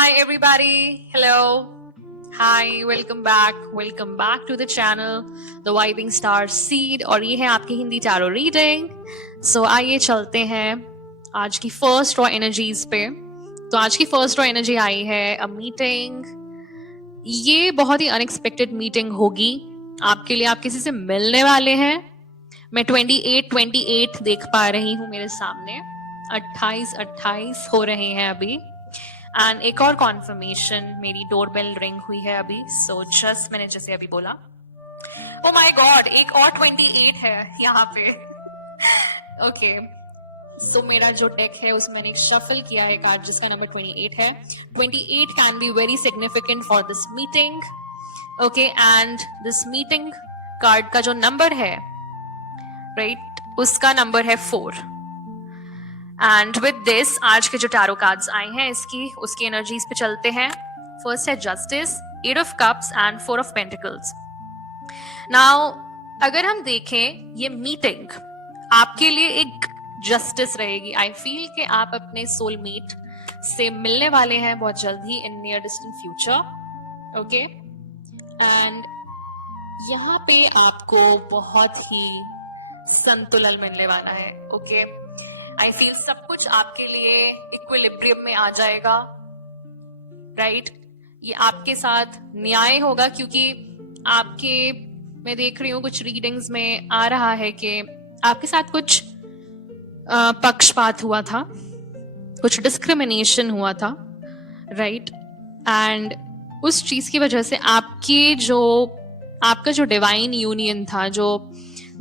Hi everybody. Hello. Hi, welcome back to the channel The Vibing Star Seed और ये है आपकी Hindi tarot reading. सो आइए चलते हैं आज की फर्स्ट रॉ एनर्जीज पे। तो आज की फर्स्ट रॉ एनर्जी आई है अ मीटिंग। ये बहुत ही अनएक्सपेक्टेड मीटिंग होगी आपके लिए। आप किसी से मिलने वाले हैं। मैं 28 देख पा रही हूँ मेरे सामने। 28 हो रहे हैं अभी। एंड एक और कॉन्फर्मेशन, मेरी डोरबेल रिंग हुई है अभी। सो जस्ट मैंने जैसे अभी बोला, ओ माय गॉड, एक और 28 है यहाँ पे। ओके, सो मेरा जो डेक है उसमें मैंने एक शफल किया है कार्ड जिसका नंबर 28 है। 28 can be very significant for this meeting. Okay, and this meeting card का जो नंबर है, राइट, उसका नंबर है 4। एंड विद दिस आज के जो टैरो कार्ड्स आए हैं उसकी एनर्जीज पे चलते हैं। फर्स्ट है justice, 8 of cups and 4 of pentacles. Now अगर हम देखें ये मीटिंग आपके लिए एक जस्टिस रहेगी। आई फील कि आप अपने सोलमेट से मिलने वाले हैं बहुत जल्द ही in near distant future. Okay, and यहाँ पे आपको बहुत ही संतुलन मिलने वाला है। ओके, आई फील सब कुछ आपके लिए इक्विलिब्रियम में आ जाएगा, राइट। ये आपके साथ न्याय होगा क्योंकि आपके, मैं देख रही हूँ कुछ रीडिंग्स में आ रहा है कि आपके साथ कुछ पक्षपात हुआ था, कुछ डिस्क्रिमिनेशन हुआ था, राइट। एंड उस चीज की वजह से आपका जो डिवाइन यूनियन था, जो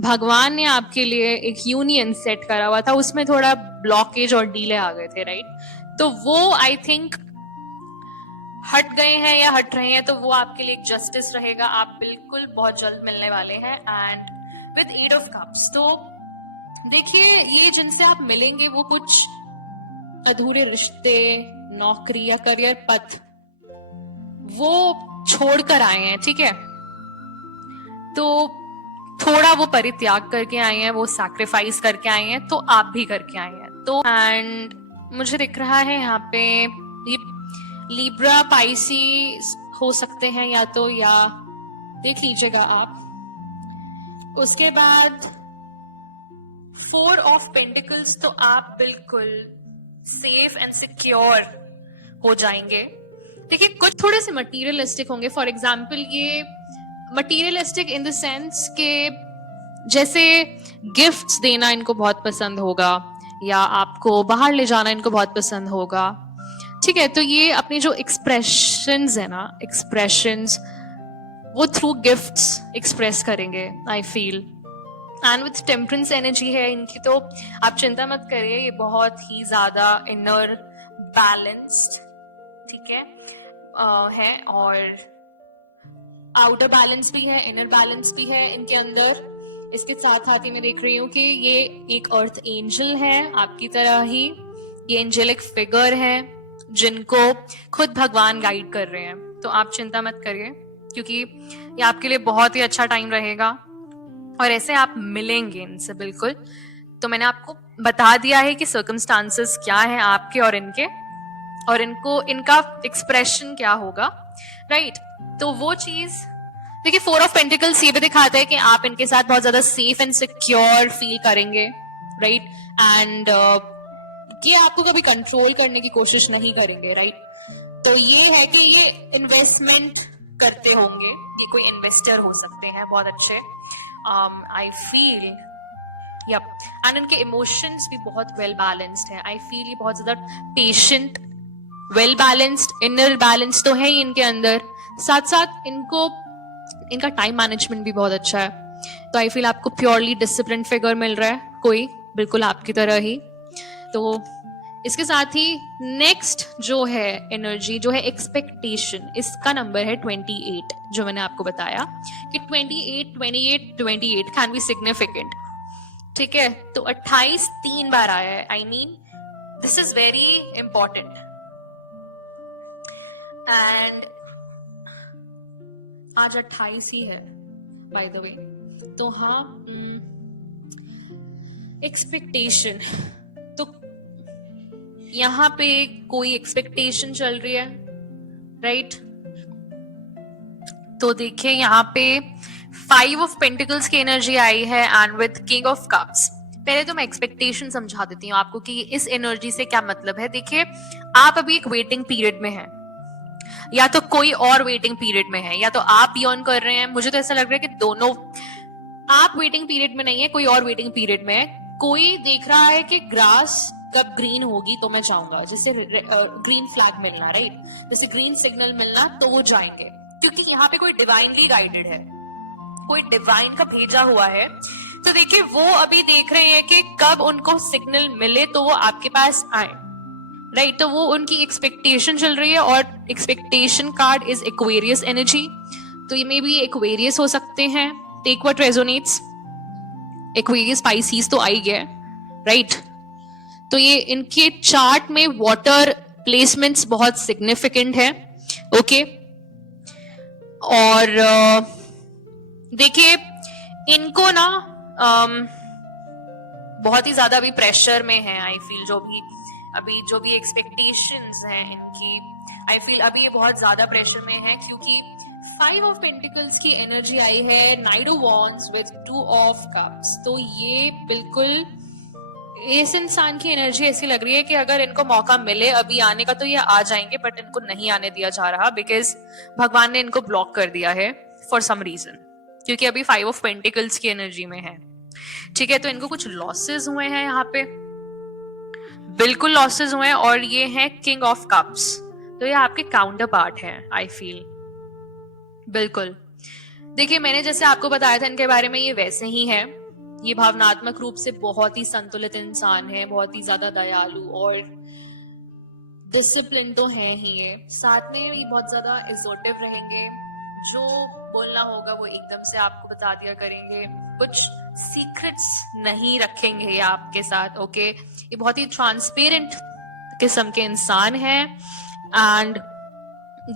भगवान ने आपके लिए एक यूनियन सेट करा हुआ था, उसमें थोड़ा ब्लॉकेज और डीले आ गए थे, राइट। तो वो आई थिंक हट गए हैं या हट रहे हैं, तो वो आपके लिए एक जस्टिस रहेगा। आप बिल्कुल बहुत जल्द मिलने वाले हैं। एंड विद 8 ऑफ कप्स, तो देखिए ये जिनसे आप मिलेंगे वो कुछ अधूरे रिश्ते, नौकरी या करियर पथ वो छोड़कर आए हैं, ठीक है। तो थोड़ा वो परित्याग करके आए हैं, वो सैक्रिफाइस करके आए हैं, तो आप भी करके आए हैं। तो एंड मुझे दिख रहा है यहाँ पे ये लिब्रा पाइसी हो सकते हैं या तो, या देख लीजिएगा आप। उसके बाद 4 ऑफ पेंटिकल्स, तो आप बिल्कुल सेफ एंड सिक्योर हो जाएंगे। देखिए कुछ थोड़े से मटीरियलिस्टिक होंगे। फॉर एग्जाम्पल ये मटीरियलिस्टिक इन द सेंस के जैसे गिफ्ट्स देना इनको बहुत पसंद होगा, या आपको बाहर ले जाना इनको बहुत पसंद होगा, ठीक है। तो ये अपने जो एक्सप्रेशंस है ना, एक्सप्रेशंस वो थ्रू गिफ्ट्स एक्सप्रेस करेंगे I feel. And with temperance energy है इनकी, तो आप चिंता मत करिए, ये बहुत ही ज्यादा इनर बैलेंस्ड, ठीक है और आउटर बैलेंस भी है, इनर बैलेंस भी है इनके अंदर। इसके साथ साथ ही मैं देख रही हूँ कि ये एक अर्थ एंजल है आपकी तरह ही। ये एंजेलिक फिगर है जिनको खुद भगवान गाइड कर रहे हैं। तो आप चिंता मत करिए क्योंकि ये आपके लिए बहुत ही अच्छा टाइम रहेगा और ऐसे आप मिलेंगे इनसे बिल्कुल। तो मैंने आपको बता दिया है कि सर्कमस्टांसेस क्या है आपके और इनके, और इनका एक्सप्रेशन क्या होगा, राइट। तो वो चीज देखिए, 4 ऑफ पेंटिकल्स ये भी दिखाता है कि आप इनके साथ बहुत ज्यादा सेफ एंड सिक्योर फील करेंगे, राइट। एंड ये आपको कभी कंट्रोल करने की कोशिश नहीं करेंगे, राइट। तो ये है कि ये इन्वेस्टमेंट करते होंगे, ये कोई इन्वेस्टर हो सकते हैं बहुत अच्छे, आई फील। यप, एंड इनके इमोशंस भी बहुत वेल बैलेंस्ड है। आई फील ये बहुत ज्यादा patient, well balanced, inner balance तो है ही इनके अंदर, साथ साथ इनका टाइम मैनेजमेंट भी बहुत अच्छा है। तो आई फील आपको प्योरली डिसिप्लिन फिगर मिल रहा है, कोई बिल्कुल आपकी तरह ही। तो इसके साथ ही नेक्स्ट जो है एनर्जी, जो है एक्सपेक्टेशन, इसका नंबर है 28, जो मैंने आपको बताया कि 28 कैन बी सिग्निफिकेंट, ठीक है। तो 28 3 बार आया है। I mean this is very important. And आज 28 ही है बाय द वे। तो हाँ, एक्सपेक्टेशन, तो यहाँ पे कोई एक्सपेक्टेशन चल रही है, राइट। तो देखिए यहाँ पे 5 ऑफ पेंटिकल्स की एनर्जी आई है and with king of cups. पहले तो मैं एक्सपेक्टेशन समझा देती हूँ आपको कि इस एनर्जी से क्या मतलब है। देखिए आप अभी एक वेटिंग पीरियड में हैं, या तो कोई और वेटिंग पीरियड में है, या तो आप यर्न कर रहे हैं। मुझे तो ऐसा लग रहा है कि दोनों, आप वेटिंग पीरियड में नहीं है, कोई और वेटिंग पीरियड में है। कोई देख रहा है कि ग्रास कब ग्रीन होगी तो मैं चाहूंगा, जैसे ग्रीन फ्लैग मिलना, राइट, जैसे ग्रीन सिग्नल मिलना तो वो जाएंगे, क्योंकि यहाँ पे कोई डिवाइनली गाइडेड है, कोई डिवाइन का भेजा हुआ है। तो देखिए वो अभी देख रहे हैं कि कब उनको सिग्नल मिले तो वो आपके पास आए, राइट। तो वो उनकी एक्सपेक्टेशन चल रही है, और expectation card is Aquarius energy. तो ये मे भी एक्वेरियस हो सकते हैं, take what resonates. Aquarius species तो आई गया, राइट। तो ये इनके चार्ट में वाटर प्लेसमेंट्स बहुत सिग्निफिकेंट है, ओके। और देखिए इनको ना बहुत ही ज्यादा अभी प्रेशर में है, आई फील। जो भी एक्सपेक्टेशंस हैं इनकी, आई फील अभी ये बहुत ज्यादा प्रेशर में है, क्योंकि 5 ऑफ पेंटिकल्स की एनर्जी आई है, night of wands with 2 of cups. तो ये बिल्कुल इस इंसान की एनर्जी ऐसी लग रही है कि अगर इनको मौका मिले अभी आने का तो ये आ जाएंगे, बट इनको नहीं आने दिया जा रहा, बिकॉज भगवान ने इनको ब्लॉक कर दिया है फॉर सम रीजन, क्योंकि अभी 5 ऑफ पेंटिकल्स की एनर्जी में है, ठीक है। तो इनको कुछ लॉसेस हुए हैं यहाँ पे, बिल्कुल लॉसेस हुए हैं, और ये है किंग ऑफ कप्स। तो ये आपके काउंटर पार्ट है, आई फील, बिल्कुल। देखिए मैंने जैसे आपको बताया था इनके बारे में, ये वैसे ही है। ये भावनात्मक रूप से बहुत ही संतुलित इंसान है, बहुत ही ज्यादा दयालु और डिसिप्लिन तो है ही ये, साथ में भी बहुत ज्यादा एसर्टिव रहेंगे। जो बोलना होगा वो एकदम से आपको बता दिया करेंगे, कुछ सीक्रेट्स नहीं रखेंगे ये आपके साथ, ओके। ये बहुत ही ट्रांसपेरेंट किस्म के इंसान हैं, एंड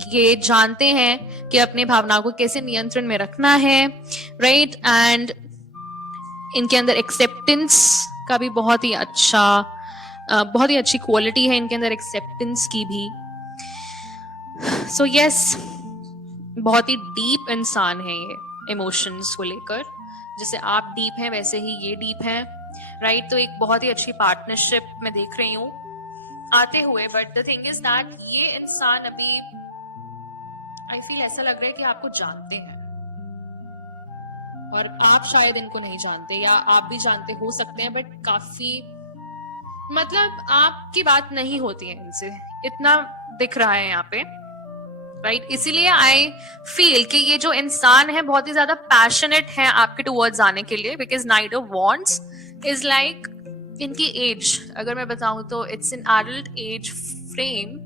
ये जानते हैं कि अपने भावनाओं को कैसे नियंत्रण में रखना है, राइट। एंड इनके अंदर एक्सेप्टेंस का भी बहुत ही अच्छी क्वालिटी है इनके अंदर, एक्सेप्टेंस की भी। सो यस, बहुत ही डीप इंसान है ये इमोशंस को लेकर। जैसे आप डीप हैं वैसे ही ये डीप हैं, राइट। तो एक बहुत ही अच्छी पार्टनरशिप में देख रही हूँ आते हुए, but the thing is that ये इंसान अभी, आई फील ऐसा लग रहा है कि आपको जानते हैं और आप शायद इनको नहीं जानते, या आप भी जानते हो सकते हैं, बट काफी, मतलब आपकी बात नहीं होती है इनसे, इतना दिख रहा है यहाँ पे, राइट। इसीलिए आई फील कि ये जो इंसान है बहुत ही ज्यादा पैशनेट है आपके टुवर्ड्स आने के लिए, because night of wands is like, इनकी एज अगर मैं बताऊं तो it's an adult age frame.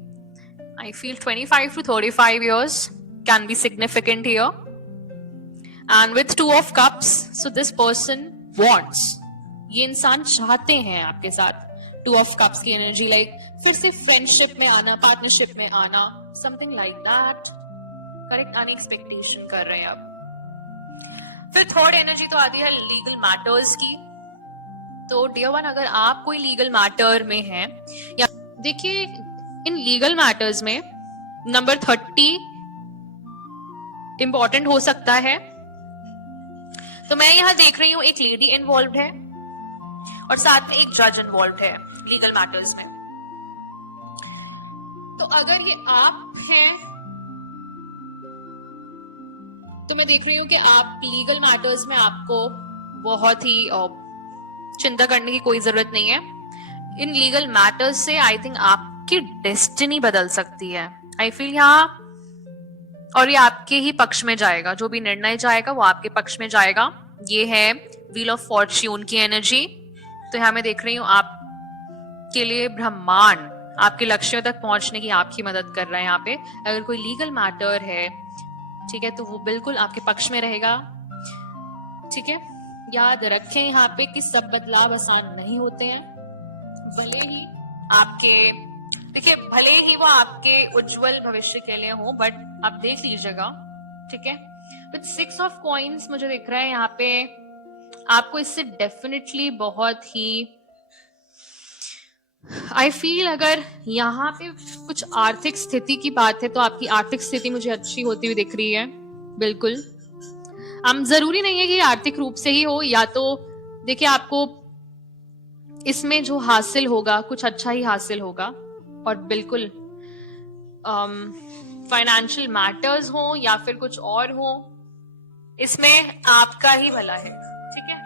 I feel 25 to 35 years can be significant here. And with 2 of cups, so this person wants, ये इंसान चाहते हैं आपके साथ 2 of cups की एनर्जी, लाइक फिर से फ्रेंडशिप में आना, पार्टनरशिप में आना, समथिंग लाइक दैट, करेक्ट। आने एक्सपेक्टेशन कर रहे हैं आप। फिर थर्ड एनर्जी तो आती है लीगल मैटर्स की। तो डियर वन, अगर आप कोई लीगल मैटर में हैं, या देखिए इन लीगल मैटर्स में नंबर 30 इंपॉर्टेंट हो सकता है। तो मैं यहां देख रही हूं एक लेडी इन्वॉल्व है और साथ में एक जज इन्वॉल्व है लीगल मैटर्स में। तो अगर ये आप हैं तो मैं देख रही हूं कि आप लीगल मैटर्स में, आपको बहुत ही चिंता करने की कोई जरूरत नहीं है। इन लीगल मैटर्स से आई थिंक आपकी डेस्टिनी बदल सकती है, आई फील यहाँ, और ये आपके ही पक्ष में जाएगा, जो भी निर्णय जाएगा वो आपके पक्ष में जाएगा। ये है व्हील ऑफ फॉर्च्यून की एनर्जी। तो यहाँ मैं देख रही हूँ आपके लिए ब्रह्मांड आपके लक्ष्यों तक पहुंचने की आपकी मदद कर रहा है यहाँ पे। अगर कोई लीगल मैटर है, ठीक है, तो वो बिल्कुल आपके पक्ष में रहेगा, ठीक है। याद रखें यहाँ पे कि सब बदलाव आसान नहीं होते हैं, भले ही आपके, देखिए भले ही वो आपके उज्जवल भविष्य के लिए हो, बट आप देख लीजिएगा, ठीक है। तो 6 ऑफ कॉइन्स मुझे दिख रहा है यहाँ पे, आपको इससे डेफिनेटली बहुत ही आई फील अगर यहाँ पे कुछ आर्थिक स्थिति की बात है तो आपकी आर्थिक स्थिति मुझे अच्छी होती हुई दिख रही है, बिल्कुल। हम जरूरी नहीं है कि आर्थिक रूप से ही हो, या तो देखिए आपको इसमें जो हासिल होगा कुछ अच्छा ही हासिल होगा, और बिल्कुल फाइनेंशियल मैटर्स हो या फिर कुछ और हो, इसमें आपका ही भला है, ठीक है।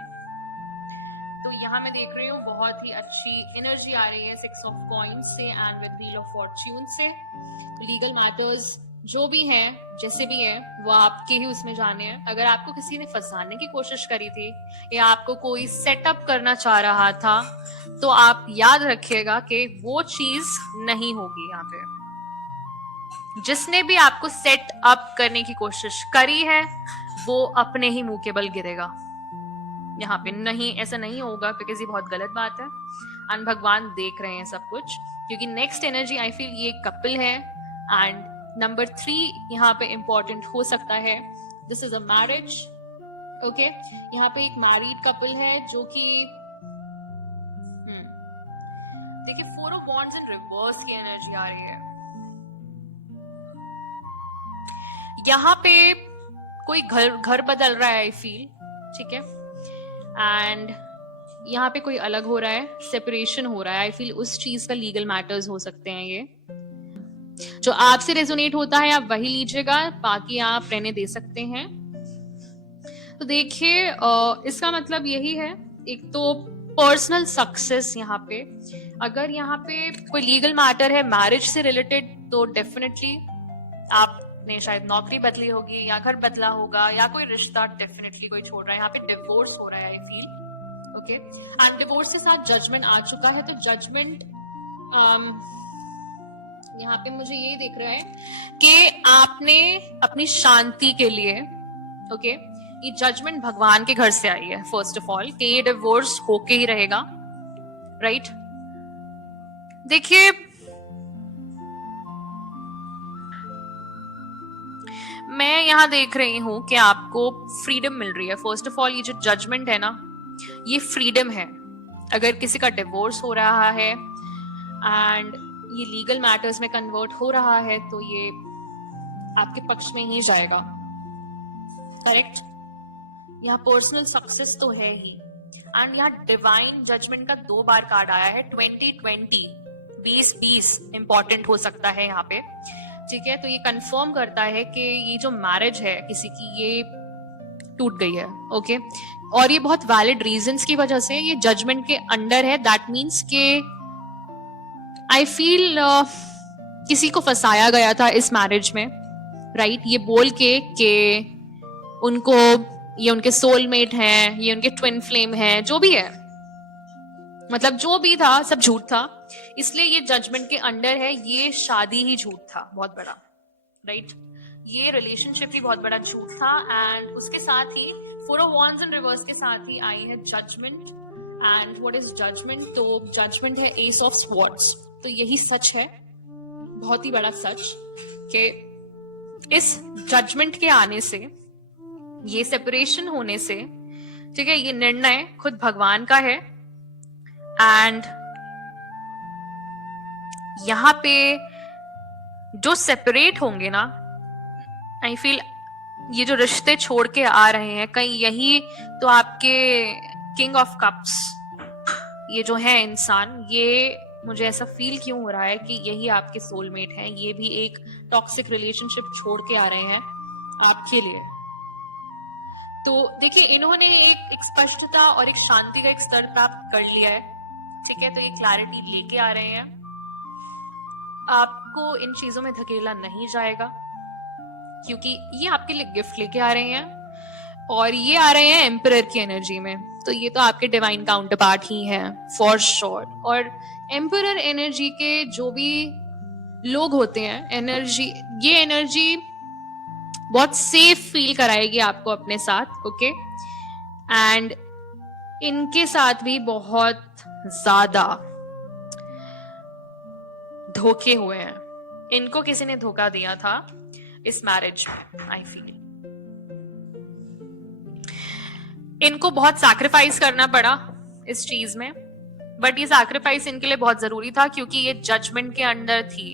तो यहाँ मैं देख रही हूँ बहुत ही अच्छी एनर्जी आ रही है 6 ऑफ कॉइन्स से and with wheel of Fortune से। लीगल मैटर्स जो भी हैं, जैसे भी हैं, वो आपके ही उसमें जाने हैं। अगर आपको किसी ने फंसाने की कोशिश करी थी या आपको कोई सेटअप करना चाह रहा था, तो आप याद रखिएगा कि वो चीज नहीं होगी यहाँ पे। जिसने भी आपको सेट अप करने की कोशिश करी है वो अपने ही मुंह के बल गिरेगा। यहाँ पे नहीं, ऐसा नहीं होगा, बिकॉज ये बहुत गलत बात है एंड भगवान देख रहे हैं सब कुछ। क्योंकि नेक्स्ट एनर्जी आई फील ये कपल है एंड नंबर 3 यहाँ पे इंपॉर्टेंट हो सकता है। This is a marriage, okay. यहाँ पे एक मैरिड कपल है जो कि देखिए 4 ऑफ वॉन्ड्स इन रिवर्स की एनर्जी आ रही है। यहाँ पे कोई घर बदल रहा है आई फील, ठीक है। एंड यहाँ पे कोई अलग हो रहा है, सेपरेशन हो रहा है आई फील, उस चीज का लीगल मैटर्स हो सकते हैं ये। जो आपसे रेजोनेट होता है आप वही लीजिएगा, बाकी आप रहने दे सकते हैं। तो देखिए इसका मतलब यही है, एक तो पर्सनल सक्सेस यहाँ पे, अगर यहाँ पे कोई लीगल मैटर है मैरिज से रिलेटेड, तो डेफिनेटली आपने शायद नौकरी बदली होगी या घर बदला होगा या कोई रिश्ता डेफिनेटली कोई छोड़ रहा है। यहाँ पे डिवोर्स हो रहा है I feel, okay. And divorce के साथ जजमेंट आ चुका है, तो जजमेंट यहाँ पे मुझे ये दिख रहा है कि आपने अपनी शांति के लिए, ओके, ये जजमेंट भगवान के घर से आई है फर्स्ट ऑफ ऑल, कि ये डिवोर्स होके ही रहेगा, राइट। देखिए मैं यहाँ देख रही हूं कि आपको फ्रीडम मिल रही है। फर्स्ट ऑफ ऑल ये जो जजमेंट है ना, ये फ्रीडम है। अगर किसी का डिवोर्स हो रहा है एंड ये लीगल मैटर्स में कन्वर्ट हो रहा है, तो ये आपके पक्ष में ही जाएगा, करेक्ट। यहाँ पर्सनल सक्सेस तो है ही, एंड यहाँ डिवाइन जजमेंट का 2 बार कार्ड आया है। 2020 2020 इंपॉर्टेंट हो सकता है यहाँ पे, ठीक है। तो ये कंफर्म करता है कि ये जो मैरिज है किसी की, ये टूट गई है, ओके। और ये बहुत वैलिड रीजंस की वजह से ये जजमेंट के अंडर है। दैट मीन्स के आई फील किसी को फंसाया गया था इस मैरिज में, राइट, ये बोल के उनको, ये उनके सोलमेट हैं, ये उनके ट्विन फ्लेम हैं, जो भी है, मतलब जो भी था सब झूठ था, इसलिए ये जजमेंट के अंडर है। ये शादी ही झूठ था बहुत बड़ा, राइट। ये रिलेशनशिप ही बहुत बड़ा झूठ था। एंड उसके साथ ही 4 ऑफ वॉन्ड्स इन रिवर्स के साथ ही आई है judgment. And what is judgment? तो जजमेंट है एस ऑफ स्वॉर्ड्स। तो यही सच है, बहुत ही बड़ा सच, कि इस जजमेंट के आने से, ये सेपरेशन होने से, ठीक है, ये निर्णय खुद भगवान का है। एंड यहां पे जो सेपरेट होंगे ना, आई फील ये जो रिश्ते छोड़ के आ रहे हैं, कहीं यही तो आपके किंग ऑफ कप्स, ये जो है इंसान, ये मुझे ऐसा फील क्यों हो रहा है कि यही आपके सोलमेट हैं। ये भी एक टॉक्सिक रिलेशनशिप छोड़ के आ रहे हैं आपके लिए। तो देखिए इन्होंने एक स्पष्टता और एक शांति का एक स्तर प्राप्त कर लिया है, ठीक है। तो ये क्लैरिटी लेके आ रहे हैं, आपको इन चीजों में धकेला नहीं जाएगा, क्योंकि ये आपके लिए गिफ्ट लेके आ रहे हैं, और ये आ रहे हैं एम्परर की एनर्जी में। तो ये तो आपके डिवाइन काउंटर पार्ट ही हैं फॉर श्योर। और एम्परर एनर्जी के जो भी लोग होते हैं, एनर्जी, ये एनर्जी बहुत सेफ फील कराएगी आपको अपने साथ, ओके। एंड इनके साथ भी बहुत ज्यादा धोखे हुए हैं। इनको किसी ने धोखा दिया था इस मैरिज में, आई फील इनको बहुत सैक्रिफाइस करना पड़ा इस चीज में, बट ये सैक्रिफाइस इनके लिए बहुत जरूरी था, क्योंकि ये जजमेंट के अंडर थी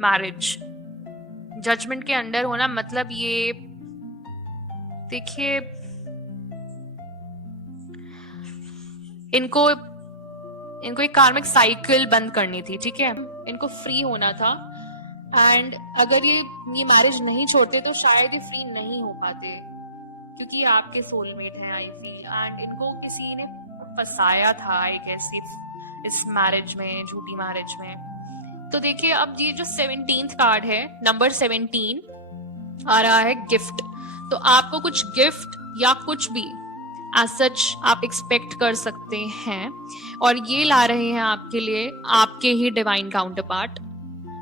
मैरिज। जजमेंट के अंडर होना मतलब ये देखिए, इनको एक कार्मिक साइकिल बंद करनी थी, ठीक है, इनको फ्री होना था। एंड अगर ये मैरिज नहीं छोड़ते तो शायद ये फ्री नहीं हो पाते, क्योंकि ये आपके सोलमेट हैं आई फील। एंड इनको किसी ने फंसाया था आई गेस इस मैरिज में, झूठी मैरिज में। तो देखिए अब ये जो 17th कार्ड है, नंबर 17 आ रहा है गिफ्ट। तो आपको कुछ गिफ्ट या कुछ भी एज सच आप एक्सपेक्ट कर सकते हैं, और ये ला रहे हैं आपके लिए आपके ही डिवाइन काउंटर पार्ट,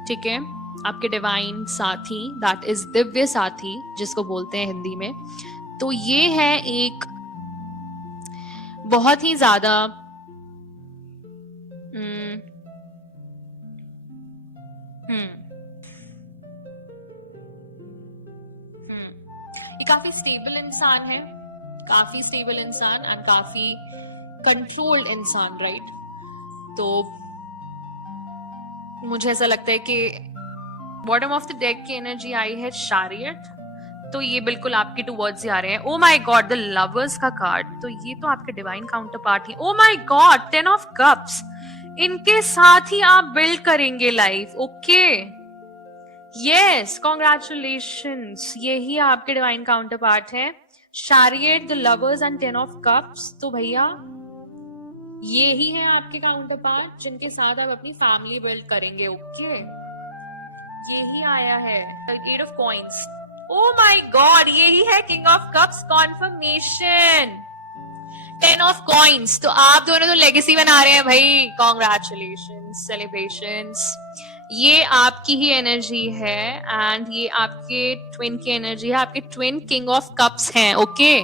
ठीक है, आपके डिवाइन साथी, दैट इज दिव्य साथी जिसको बोलते हैं हिंदी में। तो ये है एक बहुत ही ज्यादा ये काफी स्टेबल इंसान है, काफी स्टेबल इंसान एंड काफी कंट्रोल्ड इंसान, राइट। तो मुझे ऐसा लगता है कि बॉटम ऑफ द डेक की एनर्जी आई है चैरियट, तो ये बिल्कुल आपके टुवर्ड्स ही आ रहे हैं। Oh my God, the lovers का कार्ड, तो ये तो आपके divine counter part he. Oh my God, 10 of cups, इनके साथ ही आप बिल्ड करेंगे लाइफ। ओके, यस, कॉन्ग्रेचुलेशंस, यही आपके डिवाइन काउंटर पार्ट है, chariot, the lovers and 10 of cups. तो भैया ये ही है आपके काउंटर पार्ट जिनके साथ आप अपनी फैमिली बिल्ड करेंगे। ओके, यही आया है 8 of coins. Oh my God, यही है king of cups, conformation, 10 of coins. तो आप दोनों तो लेगेसी बना रहे हैं भाई, कॉन्ग्रेचुलेशंस, सेलिब्रेशंस। ये आपकी ही एनर्जी है एंड ये आपके ट्विन की एनर्जी है, आपके ट्विन किंग ऑफ कप्स हैं। Okay,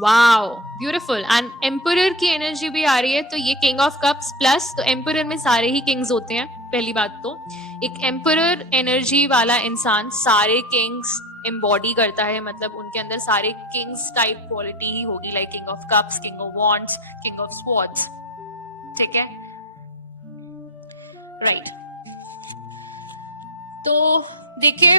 wow, beautiful. And emperor की एनर्जी भी आ रही है, तो ये किंग ऑफ कप्स प्लस, तो एम्परर में सारे ही किंग्स होते हैं। पहली बात तो एक एम्परर एनर्जी वाला इंसान सारे किंग्स एम्बॉडी करता है, मतलब उनके अंदर सारे किंग्स टाइप क्वालिटी ही होगी, like king of cups, king of wands, king of swords, ठीक है, राइट। तो देखिए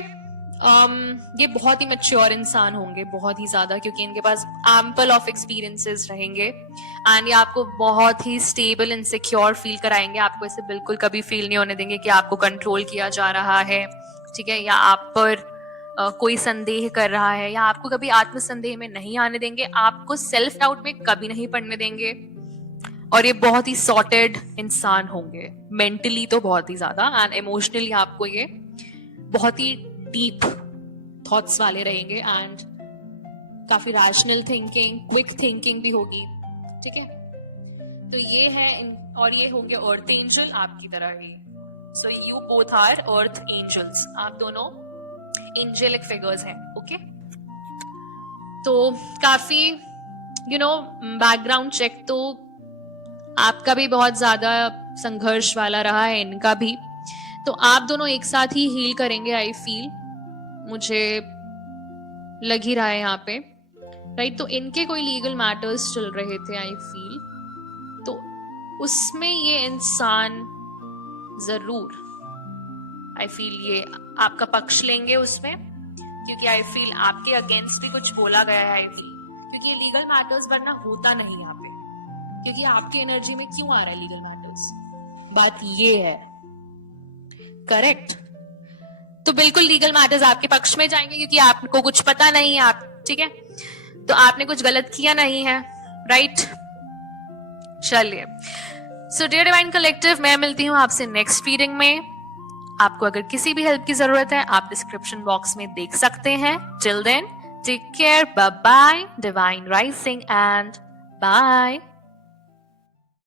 ये बहुत ही मैच्योर इंसान होंगे, बहुत ही ज्यादा, क्योंकि इनके पास एम्पल ऑफ एक्सपीरियंसेस रहेंगे एंड ये आपको बहुत ही स्टेबल एंड सिक्योर फील कराएंगे। आपको ऐसे बिल्कुल कभी फील नहीं होने देंगे कि आपको कंट्रोल किया जा रहा है, ठीक है, या आप पर कोई संदेह कर रहा है, या आपको कभी आत्मसंदेह में नहीं आने देंगे, आपको सेल्फ डाउट में कभी नहीं पड़ने देंगे। और ये बहुत ही सॉर्टेड इंसान होंगे, मेंटली तो बहुत ही ज्यादा, एंड इमोशनली आपको ये बहुत ही डीप थॉट्स वाले रहेंगे एंड काफी रैशनल थिंकिंग, क्विक थिंकिंग भी होगी, ठीक है। तो ये है, और ये होंगे अर्थ एंजल आपकी तरह ही। So you both are earth angels, आप दोनों एंजेलिक फिगर्स हैं। ओके, तो काफी बैकग्राउंड चेक तो आपका भी बहुत ज्यादा संघर्ष वाला रहा है, इनका भी, तो आप दोनों एक साथ ही हील करेंगे आई फील, मुझे लग ही रहा है यहाँ पे, राइट। तो इनके कोई लीगल मैटर्स चल रहे थे आई फील, तो उसमें ये इंसान जरूर आई फील ये आपका पक्ष लेंगे उसमें, क्योंकि आई फील आपके अगेंस्ट भी कुछ बोला गया है आई फील, क्योंकि ये लीगल मैटर्स वरना होता नहीं यहाँ पे, क्योंकि आपकी एनर्जी में क्यों आ रहा है लीगल मैटर्स, बात ये है, करेक्ट। तो बिल्कुल लीगल मैटर्स आपके पक्ष में जाएंगे, क्योंकि आपको कुछ पता नहीं है, आप, ठीक है, तो आपने कुछ गलत किया नहीं है, राइट। चलिए, सो डियर डिवाइन कलेक्टिव, मैं मिलती हूँ आपसे नेक्स्ट रीडिंग में। आपको अगर किसी भी हेल्प की जरूरत है आप डिस्क्रिप्शन बॉक्स में देख सकते हैं। Till then, take care, bye bye, divine rising and bye.